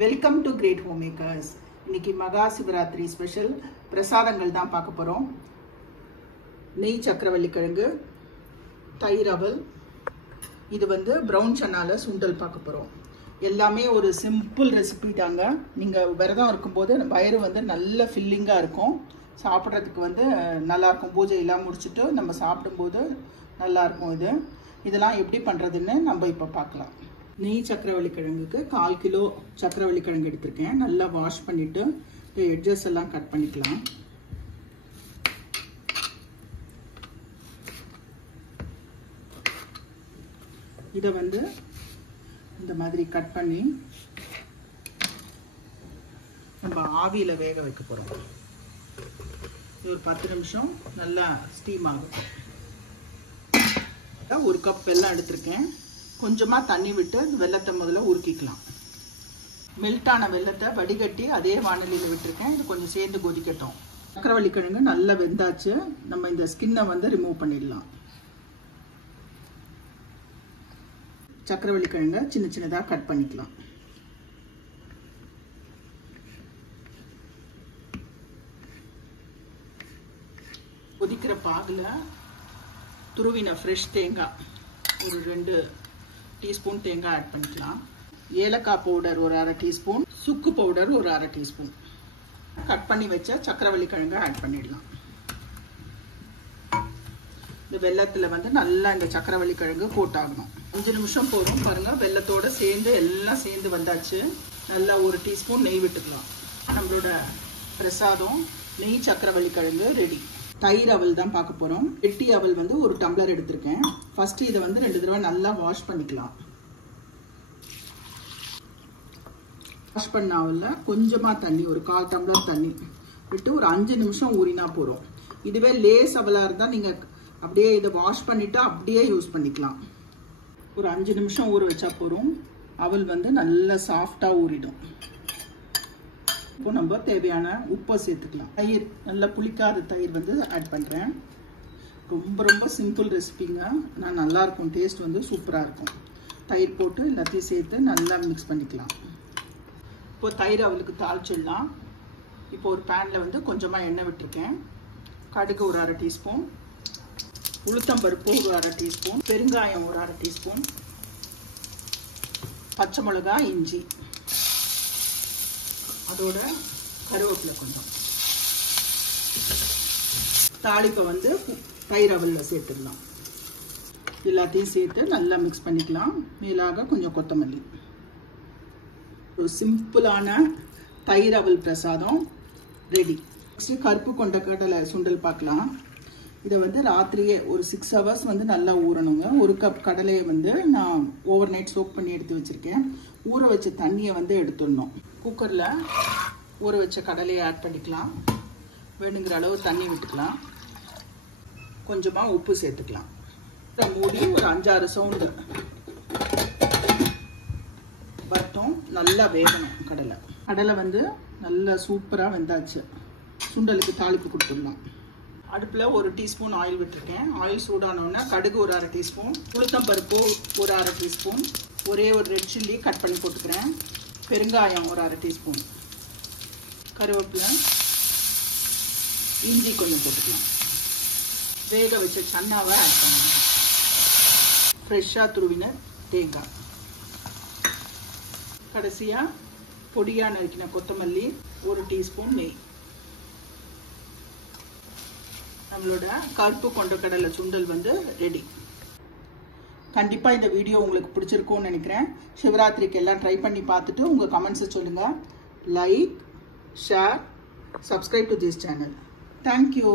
Welcome to great home makers. இன்னைக்கு Maha Shivaratri special பிரசாதங்கள் தான் பார்க்க போகிறோம். நெய் சக்கரவள்ளி கிழங்கு, தயிர் அவல், இது ப்ரௌன் சன்னால சுண்டல் பார்க்க போகிறோம். எல்லாமே ஒரு சிம்பிள் ரெசிபி தாங்க. நீங்கள் விரதம் இருக்கும்போது வயிறு நல்ல ஃபில்லிங்காக இருக்கும், சாப்பிட்றதுக்கு நல்லாயிருக்கும். பூஜை எல்லாம் முடிச்சுட்டு நம்ம சாப்பிடும்போது நல்லாயிருக்கும். இதெல்லாம் எப்படி பண்ணுறதுன்னு நம்ம இப்போ பார்க்கலாம். நெய் சக்கரவள்ளி கிழங்குக்கு 1/4 கிலோ சக்கரவள்ளி கிழங்கு எடுத்திருக்கேன். நல்லா வாஷ் பண்ணிவிட்டு எட்ஜஸ் எல்லாம் கட் பண்ணிக்கலாம். இதை இந்த மாதிரி கட் பண்ணி நம்ம ஆவியில் வேக வைக்க போகிறோம். ஒரு 10 நிமிஷம் நல்லா ஸ்டீம் ஆகும். 1 கப் வெல்லம் எடுத்திருக்கேன். கொஞ்சமாக தண்ணி விட்டு வெல்லத்தை முதல்ல உருக்கிக்கலாம். மெல்ட்டான வெல்லத்தை வடிகட்டி அதே வானலியில் விட்டுருக்கேன். இது கொஞ்சம் சேர்ந்து கொதிக்கட்டும். சக்கரவள்ளி கிழங்கு நல்லா வெந்தாச்சு. நம்ம இந்த ஸ்கின்னை ரிமூவ் பண்ணிடலாம். சக்கரவள்ளி கிழங்கை சின்ன சின்னதாக கட் பண்ணிக்கலாம். கொதிக்கிற பாகில் துருவின ஃப்ரெஷ் தேங்காய் ஒரு 2 டீஸ்பூன் தேங்காய் ஆட் பண்ணிக்கலாம். ஏலக்காய் பவுடர் ஒரு 1/2 டீஸ்பூன், சுக்கு பவுடர் ஒரு 1/2 டீஸ்பூன். கட் பண்ணி வச்ச சக்கரவள்ளி கிழங்கை ஆட் பண்ணிடலாம். இந்த வெல்லத்தில் நல்லா இந்த சக்கரவள்ளி கிழங்கு போட்டாகணும். 5 நிமிஷம் போதும். பாருங்க, வெல்லத்தோட சேர்ந்து எல்லாம் சேர்ந்து வந்தாச்சு. நல்லா 1 டீஸ்பூன் நெய் விட்டுக்கலாம். நம்மளோட பிரசாதம் நெய் சக்கரவள்ளி கிழங்கு ரெடி. தயிர் அவல் தான் பார்க்க போகிறோம். கெட்டி அவல் 1 டம்ளர் எடுத்திருக்கேன். ஃபர்ஸ்ட் இதை 2 தடவை நல்லா வாஷ் பண்ணிக்கலாம். வாஷ் பண்ண அவலில் கொஞ்சமாக தண்ணி, ஒரு 1/4 டம்ளர் தண்ணி விட்டு ஒரு 5 நிமிஷம் ஊறினா போகிறோம். இதுவே லேஸ் அவலாக இருந்தால் நீங்கள் அப்படியே இதை வாஷ் பண்ணிவிட்டு அப்படியே யூஸ் பண்ணிக்கலாம். ஒரு 5 நிமிஷம் ஊற வச்சா போகிறோம். அவல் நல்லா சாஃப்டாக ஊறிடும். இப்போ நம்ம தேவையான உப்பை சேர்த்துக்கலாம். தயிர், நல்லா புளிக்காத தயிர் ஆட் பண்ணுறேன். ரொம்ப சிம்பிள் ரெசிபிங்க. ஆனால் நல்லாயிருக்கும். டேஸ்ட் சூப்பராக இருக்கும். தயிர் போட்டு எல்லாத்தையும் சேர்த்து நல்லா மிக்ஸ் பண்ணிக்கலாம். இப்போ தயிர் அவளுக்கு தாளிச்சிடலாம். இப்போ ஒரு பேனில் கொஞ்சமாக எண்ணெய் விட்டுருக்கேன். கடுகு ஒரு 1/2 டீஸ்பூன், உளுத்தம்பருப்பு ஒரு 1/2 டீஸ்பூன், பெருங்காயம் ஒரு 1/2 டீஸ்பூன், பச்சை மிளகாய், இஞ்சி, அதோட கருவேப்பிலை கொஞ்சம். தாளிப்பை தயிர் அவலில் சேர்த்துடலாம். எல்லாத்தையும் சேர்த்து நல்லா மிக்ஸ் பண்ணிக்கலாம். மேலாக கொஞ்சம் கொத்தமல்லி. ஒரு சிம்பிளான தயிர் அவல் பிரசாதம் ரெடி. நெக்ஸ்ட் கருப்பு கொண்ட கடலை சுண்டல் பார்க்கலாம். இதை ராத்திரியே ஒரு 6 ஹவர்ஸ் நல்லா ஊறணுங்க. 1 கப் கடலையை நான் ஓவர் நைட் சோக் பண்ணி எடுத்து வச்சுருக்கேன். ஊற வச்ச தண்ணியை எடுத்துடணும். குக்கரில் ஊற வச்ச கடலையை ஆட் பண்ணிக்கலாம். வேணுங்கிற அளவு தண்ணி விட்டுக்கலாம். கொஞ்சமாக உப்பு சேர்த்துக்கலாம். மூடி ஒரு 5-6 சவுண்டு வரட்டும். நல்லா வேகணும். கடலை நல்லா சூப்பராக வெந்தாச்சு. சுண்டலுக்கு தாளிப்பு கொடுத்துடலாம். அடுப்பில் 1 டீஸ்பூன் ஆயில் விட்டுருக்கேன். ஆயில் சூடானோன்னா கடுகு ஒரு 1/2 டீஸ்பூன், உளுத்தம் பருப்பு ஒரு 1/2 டீஸ்பூன், ஒரே ஒரு ரெட் சில்லி கட் பண்ணி போட்டுக்கிறேன், பெருங்காயம் ஒரு 1/2 டீஸ்பூன், கருவேப்பிலை, இஞ்சி கொஞ்சம் போட்டுக்கலாம். வேக வச்ச சன்னாவை ஆட் பண்ணலாம். ஃப்ரெஷ்ஷாக துருவின தேங்காய், கடைசியாக பொடியாக நறுக்கின கொத்தமல்லி, 1 டீஸ்பூன் நெய். நம்மளோட கருப்பு கொண்ட கடலை சுண்டல் ரெடி. கண்டிப்பாக இந்த வீடியோ உங்களுக்கு பிடிச்சிருக்கும்னு நினைக்கிறேன். சிவராத்திரிக்கு எல்லாம் ட்ரை பண்ணி பார்த்துட்டு உங்கள் கமெண்ட்ஸை சொல்லுங்கள். Like, share, subscribe to this channel. Thank you.